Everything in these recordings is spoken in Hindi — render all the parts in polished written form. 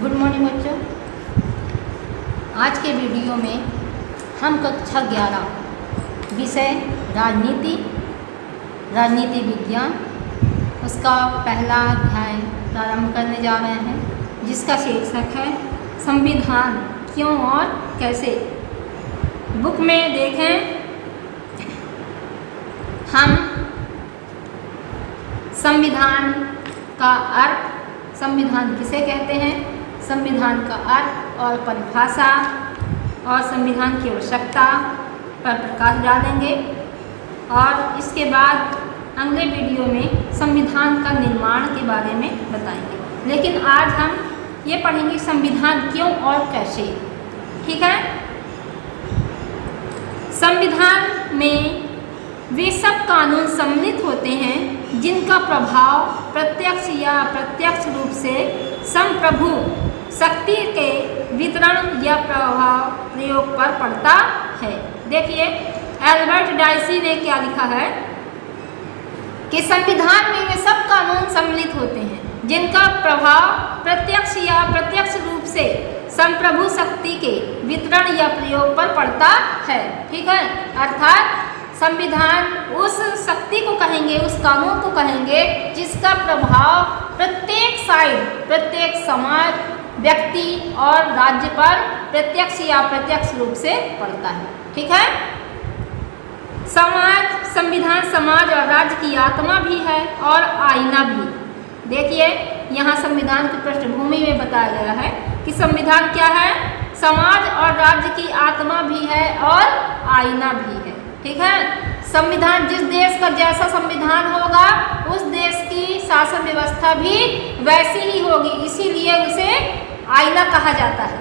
गुड मॉर्निंग बच्चों। आज के वीडियो में हम कक्षा 11 विषय राजनीति विज्ञान उसका पहला अध्याय प्रारंभ करने जा रहे हैं, जिसका शीर्षक है संविधान क्यों और कैसे। बुक में देखें, हम संविधान का अर्थ, संविधान किसे कहते हैं, संविधान का अर्थ और परिभाषा और संविधान की आवश्यकता पर प्रकाश डालेंगे और इसके बाद अगले वीडियो में संविधान का निर्माण के बारे में बताएंगे। लेकिन आज हम ये पढ़ेंगे संविधान क्यों और कैसे। ठीक है। संविधान में वे सब कानून सम्मिलित होते हैं जिनका प्रभाव प्रत्यक्ष या अप्रत्यक्ष रूप से संप्रभु शक्ति के वितरण या प्रभाव प्रयोग पर पड़ता है। देखिए, एल्बर्ट डायसी ने क्या लिखा है कि संविधान में वे सब कानून सम्मिलित होते हैं जिनका प्रभाव प्रत्यक्ष या अप्रत्यक्ष रूप से संप्रभु शक्ति के वितरण या प्रयोग पर पड़ता है। ठीक है। अर्थात संविधान उस शक्ति को कहेंगे, उस कानून को कहेंगे जिसका प्रभाव प्रत्येक साइड, प्रत्येक समाज, व्यक्ति और राज्य पर प्रत्यक्ष या अप्रत्यक्ष रूप से पड़ता है। ठीक है। संविधान समाज और राज्य की आत्मा भी है और आईना भी। देखिए, यहाँ संविधान की पृष्ठभूमि में बताया गया है कि संविधान क्या है, समाज और राज्य की आत्मा भी है और आईना भी है। ठीक है। संविधान, जिस देश का जैसा संविधान होगा उस देश की शासन व्यवस्था भी वैसी ही होगी, इसीलिए उसे आईना कहा जाता है।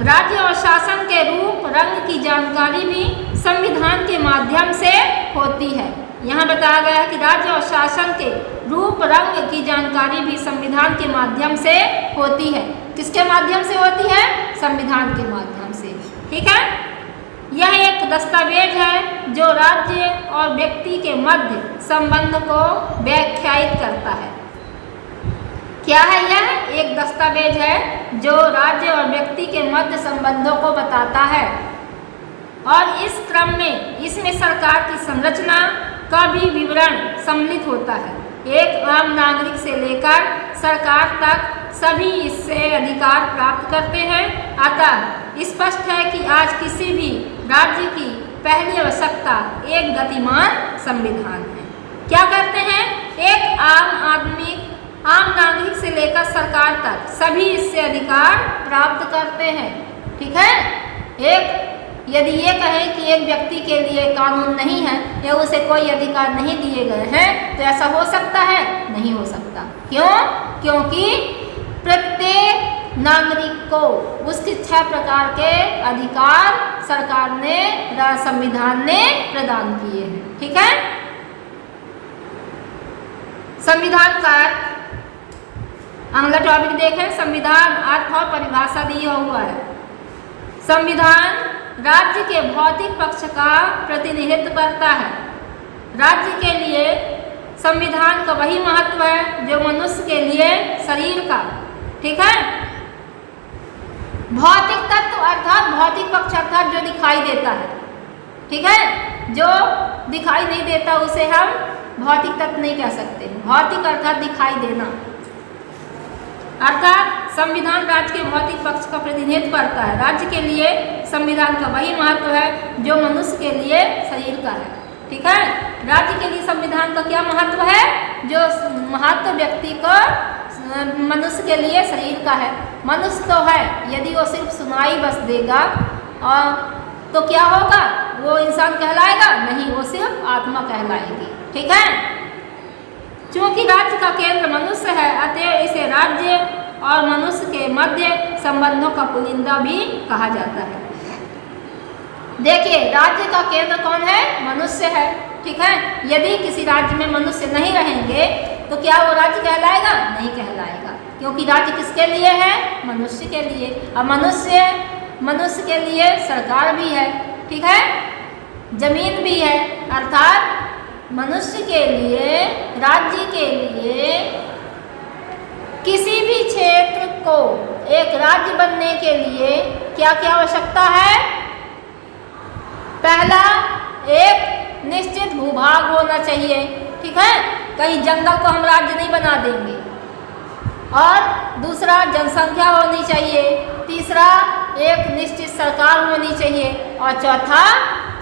राज्य और शासन के रूप रंग की जानकारी भी संविधान के माध्यम से होती है। यहाँ बताया गया है कि राज्य और शासन के रूप रंग की जानकारी भी संविधान के माध्यम से होती है। किसके माध्यम से होती है? संविधान के माध्यम से। ठीक है। यह एक दस्तावेज है जो राज्य और व्यक्ति के मध्य संबंध को व्याख्यायित करता है। क्या है यह? एक दस्तावेज है जो राज्य और व्यक्ति के मध्य संबंधों को बताता है और इस क्रम में इसमें सरकार की संरचना का भी विवरण सम्मिलित होता है। एक आम नागरिक से लेकर सरकार तक सभी इससे अधिकार प्राप्त करते हैं। अतः स्पष्ट है कि आज किसी भी राज्य की पहली आवश्यकता एक गतिमान संविधान है। क्या करते हैं? एक आम नागरिक से लेकर सरकार तक सभी इससे अधिकार प्राप्त करते हैं। ठीक है। यदि ये कहें कि एक व्यक्ति के लिए कानून नहीं है या उसे कोई अधिकार नहीं दिए गए हैं तो ऐसा हो सकता है? नहीं हो सकता। क्यों? क्योंकि प्रत्येक नागरिक को उसके 6 प्रकार के अधिकार सरकार ने, संविधान ने प्रदान किए हैं। ठीक है। संविधान का अगला टॉपिक देखें, संविधान अर्थ और परिभाषा दिया हुआ है। संविधान राज्य के भौतिक पक्ष का प्रतिनिधित्व करता है। राज्य के लिए संविधान का वही महत्व है जो मनुष्य के लिए शरीर का। ठीक है। भौतिक तत्व अर्थात भौतिक पक्ष अर्थात जो दिखाई देता है। ठीक है। जो दिखाई नहीं देता उसे हम भौतिक तत्व नहीं कह सकते। भौतिक अर्थात दिखाई देना। अर्थात संविधान राज्य के भौतिक पक्ष का प्रतिनिधित्व करता है। राज्य के लिए संविधान का वही महत्व है जो मनुष्य के लिए शरीर का है। ठीक है। राज्य के लिए संविधान का क्या महत्व है? जो महत्व व्यक्ति को मनुष्य के लिए शरीर का है। मनुष्य तो है, यदि वो सिर्फ सुनाई बस देगा और तो क्या होगा? वो इंसान कहलाएगा? नहीं, वो सिर्फ आत्मा कहलाएगी। ठीक है। चूंकि राज्य का केंद्र मनुष्य है, अतः इसे राज्य और मनुष्य के मध्य संबंधों का पुलिंदा भी कहा जाता है। देखिए, राज्य का केंद्र कौन है? मनुष्य है। ठीक है। यदि किसी राज्य में मनुष्य नहीं रहेंगे तो क्या वो राज्य कहलाएगा? नहीं कहलाएगा, क्योंकि राज्य किसके लिए है? मनुष्य के लिए। और मनुष्य के लिए सरकार भी है। ठीक है। जमीन भी है। अर्थात मनुष्य के लिए, राज्य के लिए किसी भी क्षेत्र को एक राज्य बनने के लिए क्या क्या आवश्यकता है? पहला, एक निश्चित भूभाग होना चाहिए, ठीक है, कहीं जंगल को हम राज्य नहीं बना देंगे। और दूसरा, जनसंख्या होनी चाहिए। तीसरा, एक निश्चित सरकार होनी चाहिए। और चौथा,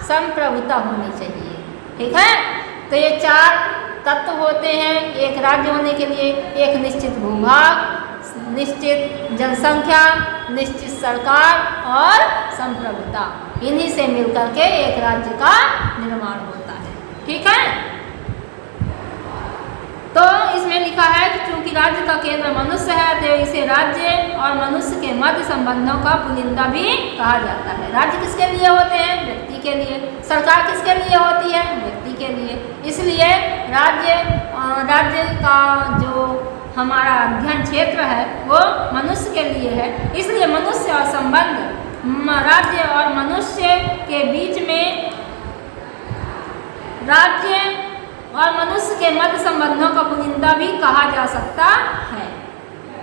संप्रभुता होनी चाहिए, ठीक है। तो ये 4 तत्व होते हैं एक राज्य होने के लिए। एक निश्चित भूभाग, निश्चित जनसंख्या, निश्चित सरकार और संप्रभुता। इन्हीं से मिलकर के एक राज्य का निर्माण होता है, ठीक है। तो इसमें लिखा है कि चूंकि राज्य का केंद्र मनुष्य है तो इसे राज्य और मनुष्य के मध्य संबंधों का पुलिंदा भी कहा जाता है। राज्य किसके लिए होते हैं? व्यक्ति के लिए। सरकार किसके लिए होती है? व्यक्ति के लिए। इसलिए राज्य का जो हमारा अध्ययन क्षेत्र है वो मनुष्य के लिए है। इसलिए मनुष्य और संबंध, राज्य और मनुष्य के बीच में, राज्य और मनुष्य के मध्य संबंधों का पुलिंदा भी कहा जा सकता है।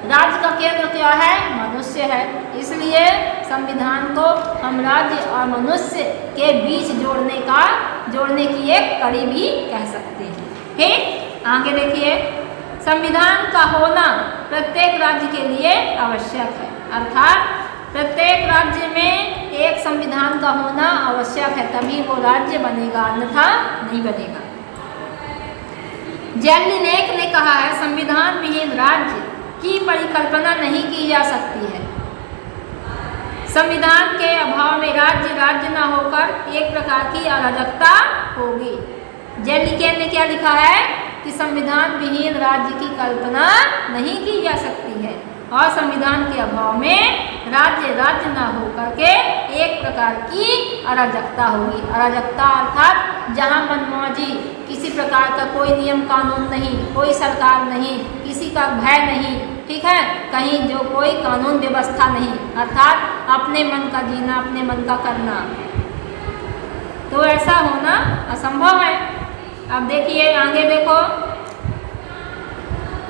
राज्य का केंद्र क्या है? मनुष्य है। इसलिए संविधान को हम राज्य और मनुष्य के बीच जोड़ने की एक कड़ी भी कह सकते हैं। ठीक, आगे देखिए, संविधान का होना प्रत्येक राज्य के लिए आवश्यक है। अर्थात प्रत्येक राज्य में एक संविधान का होना आवश्यक है, तभी वो राज्य बनेगा, अन्यथा नहीं बनेगा। जेलिनेक ने कहा है, संविधान विहीन राज्य की परिकल्पना नहीं की जा सकती है। संविधान के अभाव में राज्य न होकर एक प्रकार की अराजकता होगी। जेलिनेक ने क्या लिखा है कि संविधान विहीन राज्य की कल्पना नहीं की जा सकती है और संविधान के अभाव में राज्य न होकर के एक प्रकार की अराजकता होगी। अराजकता अर्थात जहाँ मनमौजी, किसी प्रकार का कोई नियम कानून नहीं, कोई सरकार नहीं, किसी का भय नहीं, ठीक है, कहीं जो कोई कानून व्यवस्था नहीं, अर्थात अपने मन का जीना, अपने मन का करना, तो ऐसा होना असंभव है। अब देखिए, आगे देखो,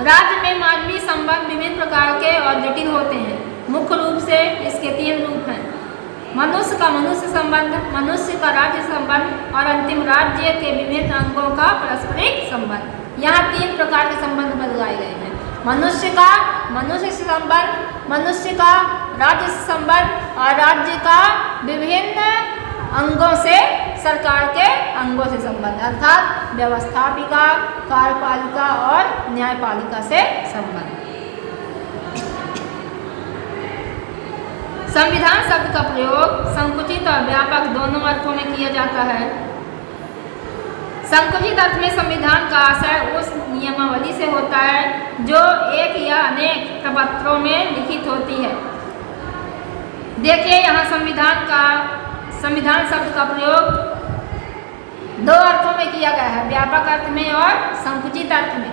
राज्य में मानवीय संबंध विभिन्न प्रकार के और जटिल होते हैं। मुख्य रूप से इसके 3 रूप हैं: मनुष्य का मनुष्य संबंध, मनुष्य का राज्य संबंध और अंतिम राज्य के विभिन्न अंगों का पारस्परिक संबंध। यहाँ 3 प्रकार के संबंध बताए गए हैं: मनुष्य का मनुष्य से संबंध, मनुष्य का राज्य से संबंध और राज्य का विभिन्न अंगों से, सरकार के अंगों से संबंध, अर्थात व्यवस्थापिका, कार्यपालिका और न्यायपालिका से संबंध। संविधान शब्द का प्रयोग संकुचित और व्यापक दोनों अर्थों में किया जाता है। संकुचित अर्थ में संविधान का आशय उस नियमावली से होता है जो एक या अनेक प्रपत्रों में लिखित होती है। देखिए, यहाँ संविधान शब्द का प्रयोग 2 अर्थों में किया गया है, व्यापक अर्थ में और संकुचित अर्थ में।